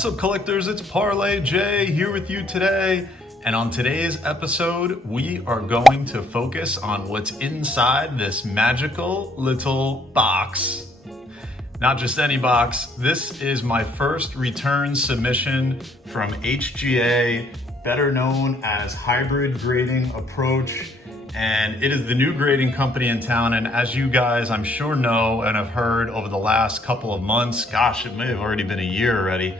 What's up, collectors? It's Parlay J here with you today. And on today's episode, we are going to focus on what's inside this magical little box. Not just any box. This is my first return submission from HGA, better known as Hybrid Grading Approach. And it is the new grading company in town. And as you guys, I'm sure know and have heard over the last couple of months, gosh, it may have already been a year already,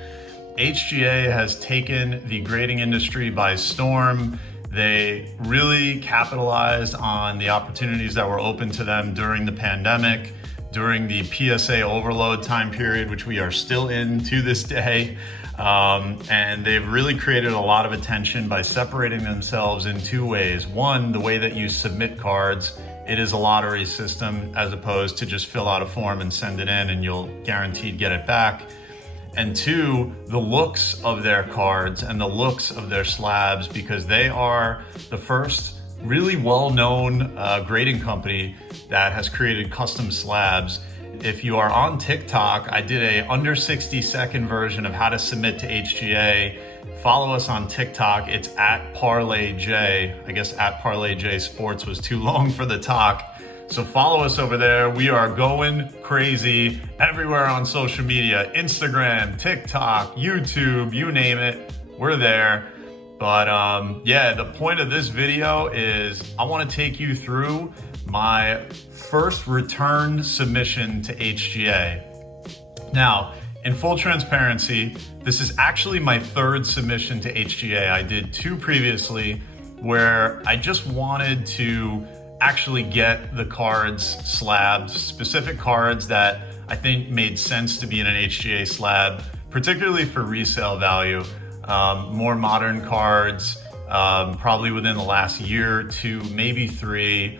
HGA has taken the grading industry by storm. They really capitalized on the opportunities that were open to them during the pandemic, during the PSA overload time period, which we are still in to this day. And they've really created a lot of attention by separating themselves in two ways. One, the way that you submit cards. It is a lottery system as opposed to just fill out a form and send it in and you'll guaranteed get it back. And two, the looks of their cards and the looks of their slabs, because they are the first really well-known grading company that has created custom slabs. If you are on TikTok, I did a under 60-second version of how to submit to HGA. Follow us on TikTok. It's at ParlayJ. I guess at ParlayJ Sports was too long for the talk. So follow us over there. We are going crazy everywhere on social media, Instagram, TikTok, YouTube, you name it, we're there. But yeah, the point of this video is I want to take you through my first return submission to HGA. Now, in full transparency, this is actually my third submission to HGA. I did two previously where I just wanted to actually get the cards slabbed, specific cards that I think made sense to be in an HGA slab, particularly for resale value. More modern cards, probably within the last year, 2, maybe 3.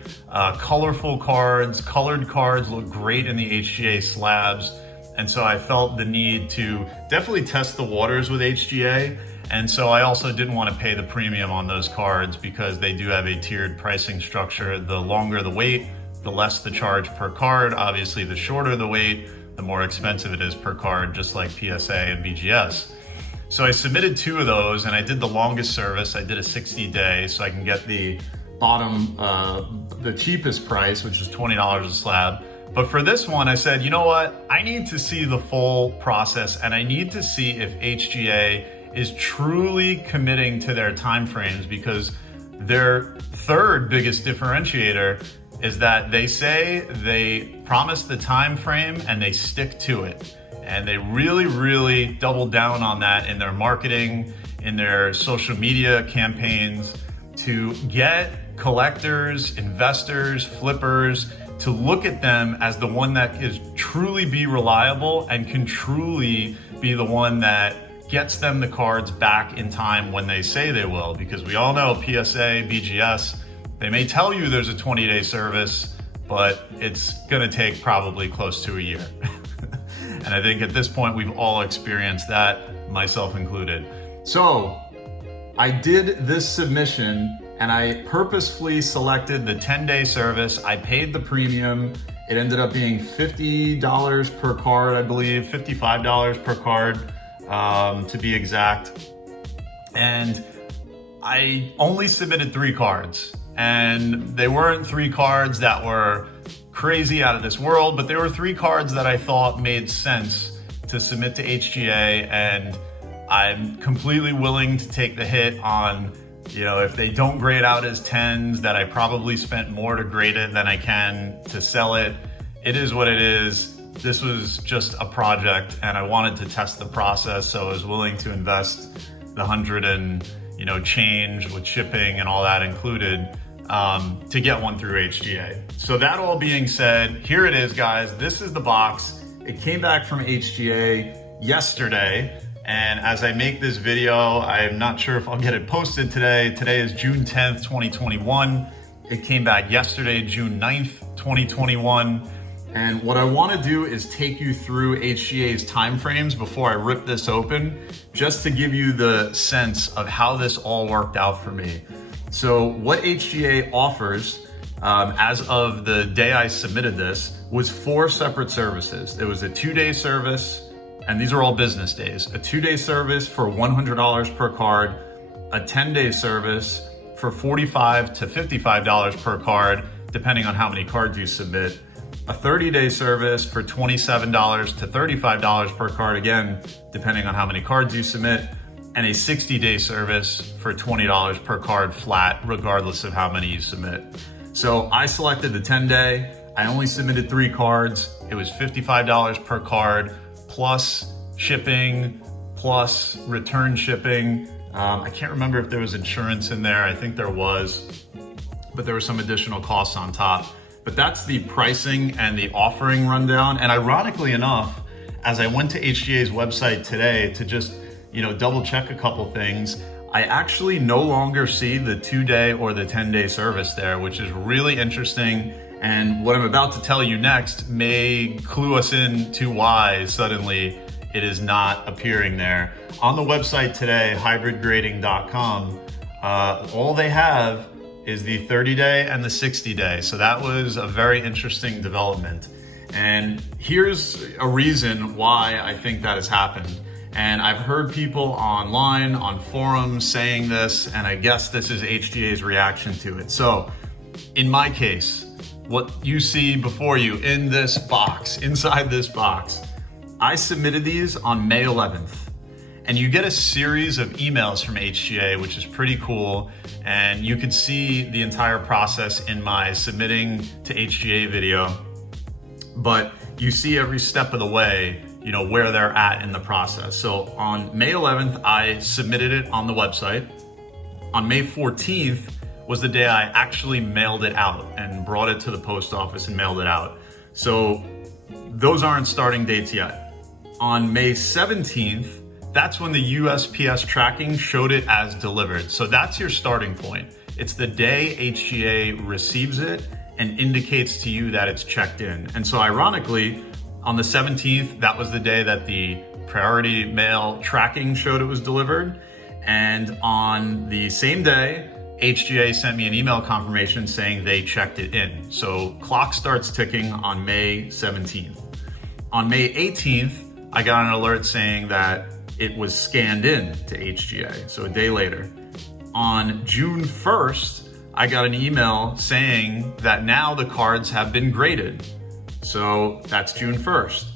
Colorful cards, colored cards look great in the HGA slabs. And so I felt the need to definitely test the waters with HGA. And so I also didn't want to pay the premium on those cards because they do have a tiered pricing structure. The longer the wait, the less the charge per card. Obviously, the shorter the wait, the more expensive it is per card, just like PSA and BGS. So I submitted 2 of those and I did the longest service. I did a 60-day so I can get the bottom, the cheapest price, which is $20 a slab. But for this one, I said, you know what? I need to see the full process and I need to see if HGA is truly committing to their timeframes, because their third biggest differentiator is that they say they promise the time frame and they stick to it. And they really double down on that in their marketing, in their social media campaigns, to get collectors, investors, flippers to look at them as the one that is truly be reliable and can truly be the one that gets them the cards back in time when they say they will. Because we all know PSA, BGS, they may tell you there's a 20-day service, but it's gonna take probably close to a year. And I think at this point, we've all experienced that, myself included. So I did this submission and I purposefully selected the 10-day service. I paid the premium. It ended up being $50 per card, I believe, $55 per card to be exact. And I only submitted 3 cards, and they weren't 3 cards that were crazy out of this world, but there were 3 cards that I thought made sense to submit to HGA, and I'm completely willing to take the hit on, you know, if they don't grade out as 10s, that I probably spent more to grade it than I can to sell it. It is what it is. This was just a project and I wanted to test the process, so I was willing to invest the 100 and, you know, change with shipping and all that included, to get one through HGA. So that all being said, here it is, guys. This is the box. It came back from HGA yesterday. And as I make this video, I'm not sure if I'll get it posted today. Today is June 10th, 2021. It came back yesterday, June 9th, 2021. And what I want to do is take you through HGA's timeframes before I rip this open, just to give you the sense of how this all worked out for me. So what HGA offers, as of the day I submitted this, was 4 separate services. There was a 2-day service, and these are all business days. A 2-day service for $100 per card, a 10-day service for $45 to $55 per card, depending on how many cards you submit. A 30-day service for $27 to $35 per card, again, depending on how many cards you submit. And a 60-day service for $20 per card flat, regardless of how many you submit. So I selected the 10-day. I only submitted 3 cards. It was $55 per card, plus shipping, plus return shipping. I can't remember if there was insurance in there. I think there was, but there were some additional costs on top. But that's the pricing and the offering rundown. And ironically enough, as I went to HGA's website today to just, double check a couple things, I actually no longer see the 2-day or the 10-day service there, which is really interesting. And what I'm about to tell you next may clue us in to why suddenly it is not appearing there. On the website today, hybridgrading.com, all they have is the 30-day and the 60-day. So that was a very interesting development. And here's a reason why I think that has happened. And I've heard people online, on forums saying this, and I guess this is HGA's reaction to it. So in my case, what you see before you in this box, inside this box, I submitted these on May 11th. And you get a series of emails from HGA, which is pretty cool. And you can see the entire process in my submitting to HGA video. But you see every step of the way, where they're at in the process. So on May 11th, I submitted it on the website. On May 14th was the day I actually mailed it out and brought it to the post office and mailed it out. So those aren't starting dates yet. On May 17th, that's when the USPS tracking showed it as delivered. So that's your starting point. It's the day HGA receives it and indicates to you that it's checked in. And so ironically, on the 17th, that was the day that the priority mail tracking showed it was delivered. And on the same day, HGA sent me an email confirmation saying they checked it in. So clock starts ticking on May 17th. On May 18th, I got an alert saying that it was scanned in to HGA, so a day later. On June 1st, I got an email saying that now the cards have been graded. So that's June 1st.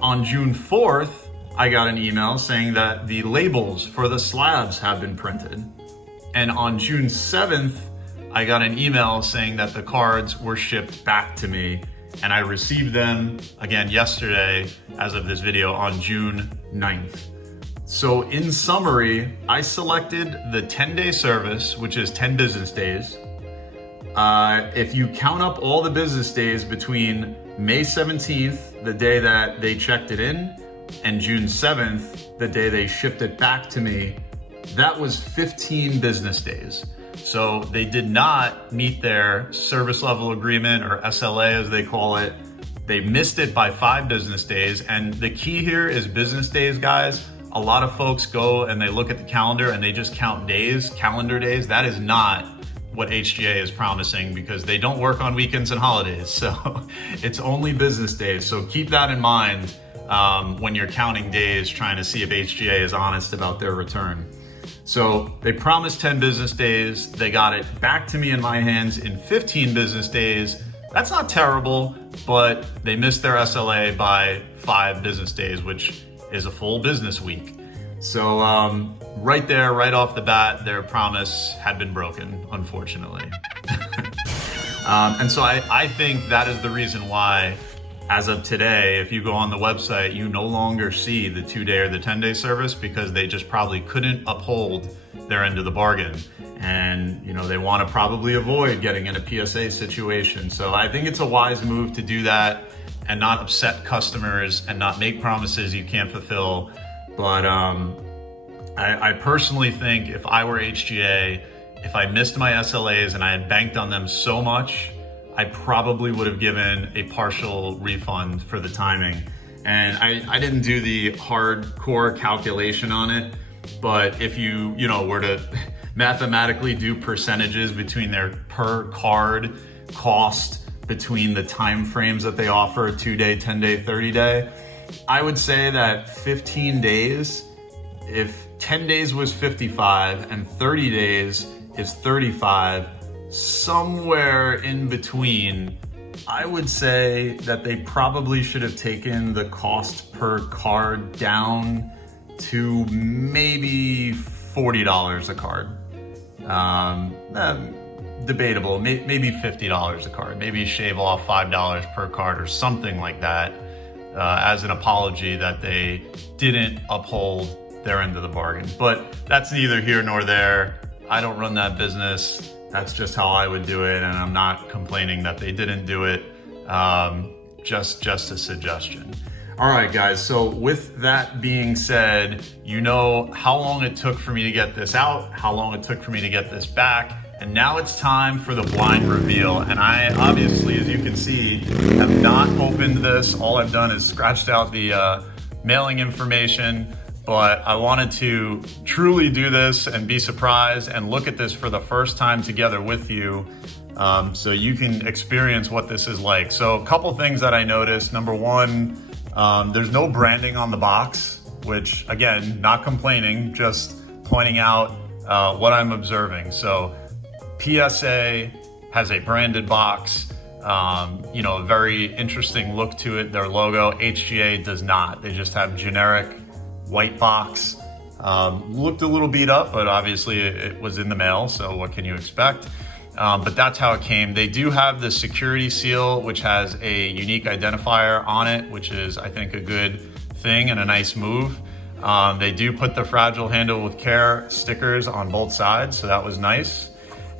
On June 4th, I got an email saying that the labels for the slabs have been printed. And on June 7th, I got an email saying that the cards were shipped back to me, and I received them again yesterday, as of this video, on June 9th. So in summary, I selected the 10-day service, which is 10 business days. If you count up all the business days between May 17th, the day that they checked it in, and June 7th, the day they shipped it back to me, that was 15 business days. So they did not meet their service level agreement, or SLA as they call it. They missed it by 5 business days. And the key here is business days, guys. A lot of folks go and they look at the calendar and they just count days, calendar days. That is not what HGA is promising, because they don't work on weekends and holidays. So it's only business days. So keep that in mind when you're counting days, trying to see if HGA is honest about their return. So they promised 10 business days. They got it back to me in my hands in 15 business days. That's not terrible, but they missed their SLA by 5 business days, which is a full business week. So right there, right off the bat, their promise had been broken, unfortunately. And so I think that is the reason why, as of today, if you go on the website, you no longer see the 2-day or the 10-day service, because they just probably couldn't uphold their end of the bargain. And they want to probably avoid getting in a PSA situation. So I think it's a wise move to do that and not upset customers and not make promises you can't fulfill. But I personally think if I were HGA, if I missed my SLAs and I had banked on them so much, I probably would have given a partial refund for the timing. And I didn't do the hardcore calculation on it, but if you were to mathematically do percentages between their per card cost between the time frames that they offer, 2-day, 10-day, 30-day, I would say that 15 days, if 10 days was 55 and 30 days is 35, somewhere in between, I would say that they probably should have taken the cost per card down to maybe $40 a card. Debatable, maybe $50 a card, maybe shave off $5 per card or something like that, as an apology that they didn't uphold their end of the bargain. But that's neither here nor there. I don't run that business. That's just how I would do it, and I'm not complaining that they didn't do it. Just a suggestion. All right, guys, so with that being said, you know how long it took for me to get this out, how long it took for me to get this back, and now it's time for the blind reveal. And I obviously, as you can see, have not opened this. All I've done is scratched out the mailing information, but I wanted to truly do this and be surprised and look at this for the first time together with you, so you can experience what this is like. So a couple things that I noticed. Number one, there's no branding on the box, which again, not complaining, just pointing out what I'm observing. So PSA has a branded box, a very interesting look to it, their logo. HGA does not. They just have generic white box. Looked a little beat up, but obviously it was in the mail, so what can you expect? But that's how it came. They do have the security seal, which has a unique identifier on it, which is, I think, a good thing and a nice move. They do put the fragile handle with care stickers on both sides, so that was nice.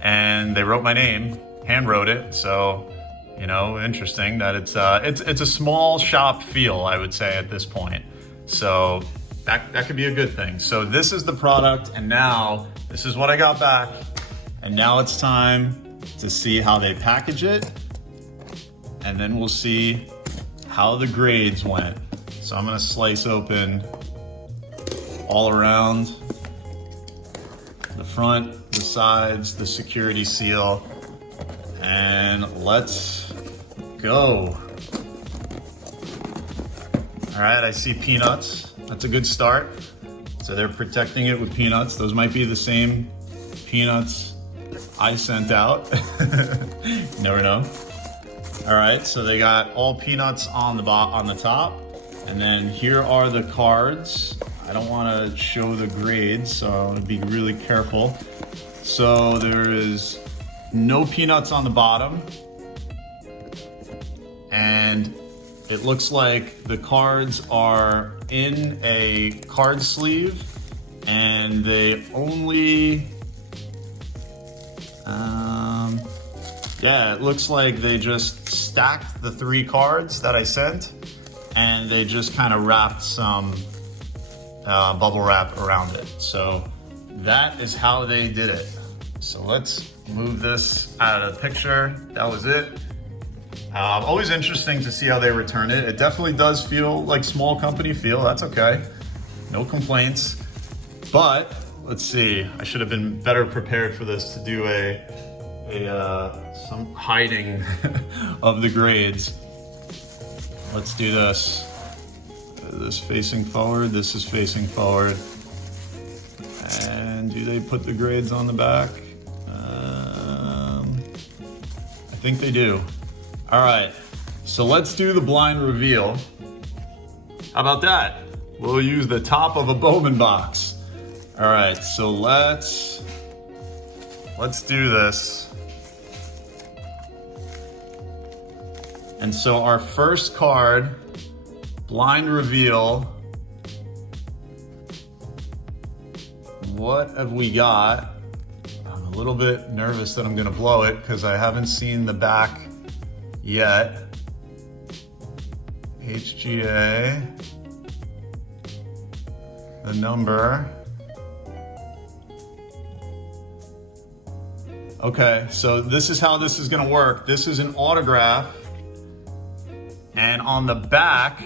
And they wrote my name, hand wrote it, so interesting that it's a small shop feel, I would say, at this point. So that could be a good thing. So this is the product, and now this is what I got back. And now it's time to see how they package it, and then we'll see how the grades went. So I'm gonna slice open all around the front, the sides, the security seal, and let's go. All right, I see peanuts. That's a good start. So they're protecting it with peanuts. Those might be the same peanuts I sent out. Never know. All right, so they got all peanuts on the top, and then here are the cards. I don't want to show the grades, so I'm gonna be really careful. So there is no peanuts on the bottom, and it looks like the cards are in a card sleeve, and they only it looks like they just stacked the 3 cards that I sent, and they just kind of wrapped some bubble wrap around it. So that is how they did it. So let's move this out of the picture. That was it. Always interesting to see how they return it. It definitely does feel like small company feel. That's okay. No complaints. But let's see. I should have been better prepared for this to do some hiding of the grades. Let's do this. This facing forward. This is facing forward. And do they put the grades on the back? I think they do. All right, so let's do the blind reveal. How about that? We'll use the top of a Bowman box. All right, so let's do this. And so our first card, blind reveal. What have we got? I'm a little bit nervous that I'm gonna blow it because I haven't seen the back yet. HGA, the number. Okay, so this is how this is gonna work. This is an autograph, and on the back,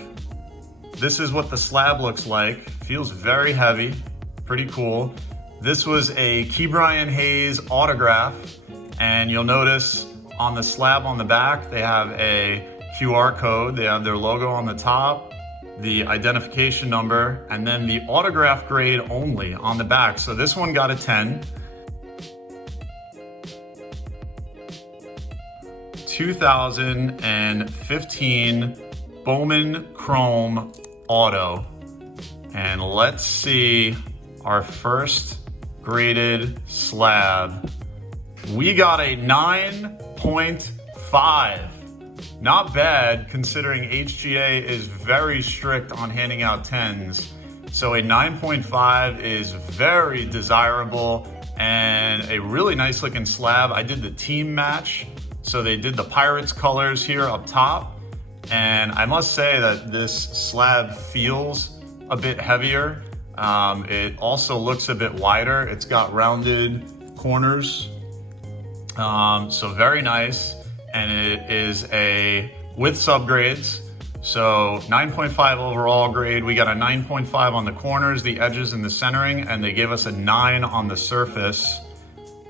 this is what the slab looks like. Feels very heavy, pretty cool. This was a Ke'Bryan Hayes autograph, and you'll notice on the slab on the back, they have a QR code. They have their logo on the top, the identification number, and then the autograph grade only on the back. So this one got a 10. 2015 Bowman Chrome Auto. And let's see our first graded slab. We got a 9.5. Not bad, considering HGA is very strict on handing out 10s. So a 9.5 is very desirable and a really nice looking slab. I did the team match. So they did the Pirates colors here up top. And I must say that this slab feels a bit heavier. It also looks a bit wider. It's got rounded corners. So very nice. And it is with subgrades. So 9.5 overall grade. We got a 9.5 on the corners, the edges, and the centering, and they gave us a 9 on the surface.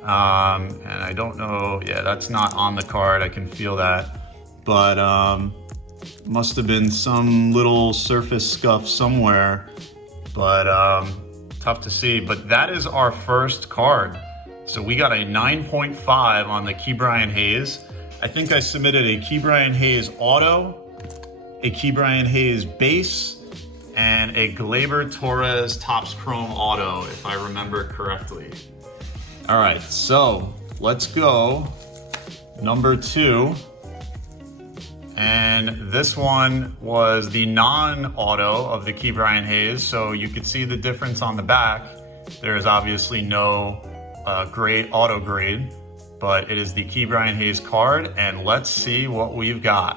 And I don't know, yeah, that's not on the card. I can feel that. But must have been some little surface scuff somewhere. But tough to see. But that is our first card. So we got a 9.5 on the Ke'Bryan Hayes. I think I submitted a Ke'Bryan Hayes Auto, a Ke'Bryan Hayes Base, and a Gleyber Torres Topps Chrome Auto, if I remember correctly. All right, so let's go number 2. And this one was the non-auto of the Ke'Bryan Hayes. So you could see the difference on the back. There is obviously no auto grade, but it is the Ke'Bryan Hayes card, and let's see what we've got.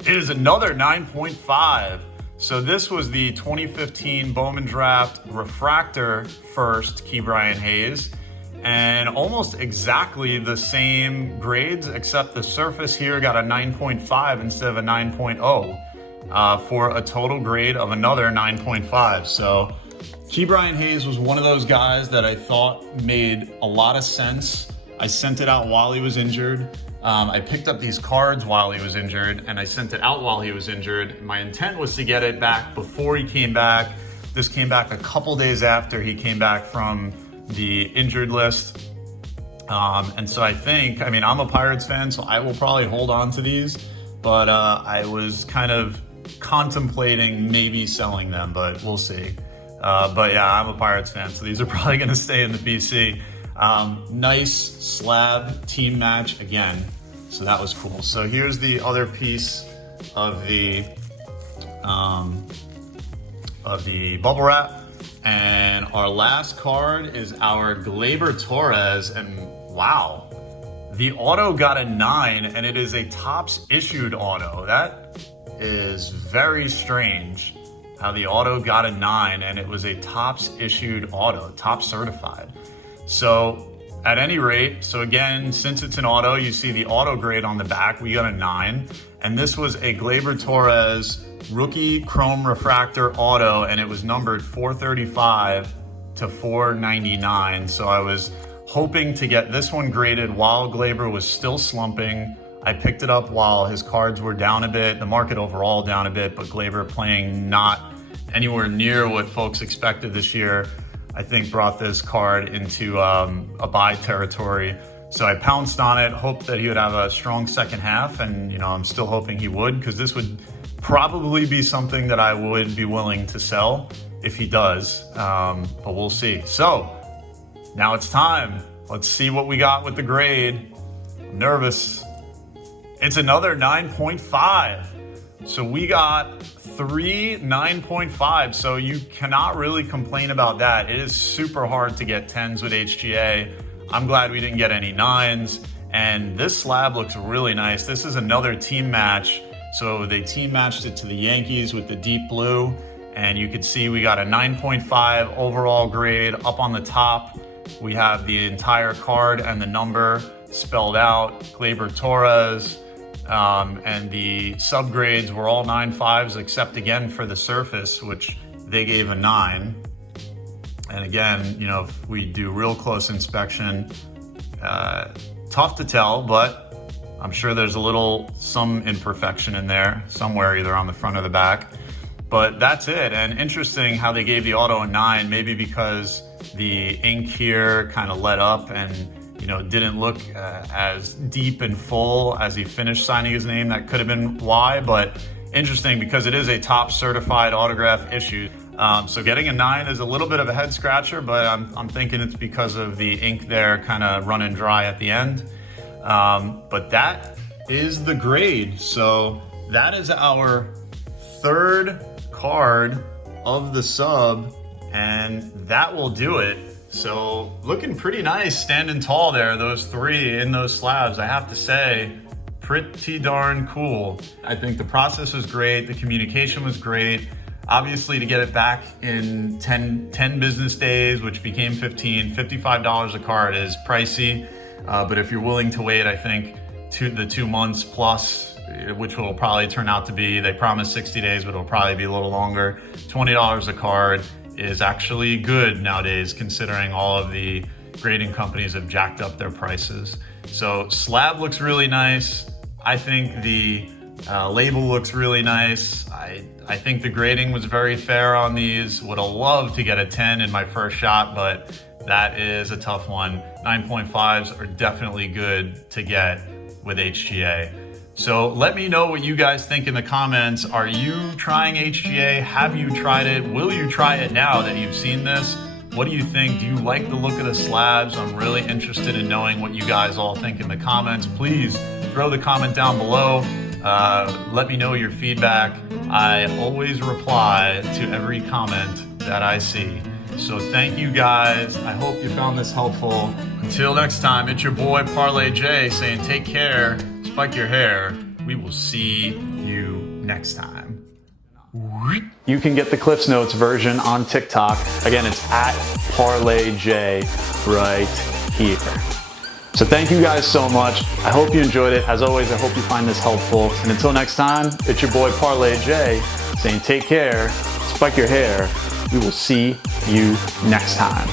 It is another 9.5. So this was the 2015 Bowman Draft Refractor first Ke'Bryan Hayes, and almost exactly the same grades, except the surface here got a 9.5 instead of a 9.0 for a total grade of another 9.5. So Ke'Bryan Hayes was one of those guys that I thought made a lot of sense. I sent it out while he was injured. I picked up these cards while he was injured, and I sent it out while he was injured. My intent was to get it back before he came back. This came back a couple days after he came back from the injured list. And so I'm a Pirates fan, so I will probably hold on to these, but I was kind of contemplating maybe selling them, but we'll see. But yeah, I'm a Pirates fan, so these are probably going to stay in the PC. Nice slab team match again, so that was cool. So here's the other piece of the bubble wrap, and our last card is our Gleyber Torres, and wow, the auto got a 9, and it is a Topps issued auto. That is very strange. How the auto got a 9 and it was a Topps issued auto, Topps certified. So at any rate, so again, since it's an auto, you see the auto grade on the back, we got a 9. And this was a Gleyber Torres rookie chrome refractor auto, and it was numbered 435 to 499. So I was hoping to get this one graded while Gleyber was still slumping. I picked it up while his cards were down a bit, the market overall down a bit, but Gleyber playing not anywhere near what folks expected this year, I think brought this card into a buy territory. So I pounced on it, hoped that he would have a strong second half, and I'm still hoping he would, because this would probably be something that I would be willing to sell if he does, but we'll see. So now it's time. Let's see what we got with the grade. I'm nervous. It's another 9.5. So we got 3 9.5. So you cannot really complain about that. It is super hard to get 10s with HGA. I'm glad we didn't get any 9s. And this slab looks really nice. This is another team match. So they team matched it to the Yankees with the deep blue. And you could see we got a 9.5 overall grade up on the top. We have the entire card and the number spelled out, Gleyber Torres. And the subgrades were all 9.5s, except again for the surface, which they gave a 9. And again, if we do real close inspection, tough to tell, but I'm sure there's some imperfection in there somewhere, either on the front or the back. But that's it. And interesting how they gave the auto a 9, maybe because the ink here kind of let up and didn't look as deep and full as he finished signing his name. That could have been why, but interesting because it is a top certified autograph issue. So getting a 9 is a little bit of a head scratcher, but I'm thinking it's because of the ink there kind of running dry at the end. But that is the grade. So that is our third card of the sub, and that will do it. So looking pretty nice, standing tall there, those 3 in those slabs, I have to say, pretty darn cool. I think the process was great, the communication was great. Obviously, to get it back in 10 business days, which became 15, $55 a card is pricey. But if you're willing to wait, I think the 2 months plus, which will probably turn out to be, they promised 60 days, but it'll probably be a little longer. $20 a card is actually good nowadays, considering all of the grading companies have jacked up their prices. So slab looks really nice. I think the label looks really nice. I think the grading was very fair on these. Would have loved to get a 10 in my first shot, but that is a tough one. 9.5s are definitely good to get with HGA. So let me know what you guys think in the comments. Are you trying HGA? Have you tried it? Will you try it now that you've seen this? What do you think? Do you like the look of the slabs? I'm really interested in knowing what you guys all think in the comments. Please throw the comment down below. Let me know your feedback. I always reply to every comment that I see. So thank you guys. I hope you found this helpful. Until next time, it's your boy Parlay J saying take care, spike your hair. We will see you next time. You can get the Cliffs Notes version on TikTok. Again, it's at Parlay J right here. So thank you guys so much. I hope you enjoyed it. As always, I hope you find this helpful. And until next time, it's your boy Parlay J saying take care, spike your hair. We will see you next time.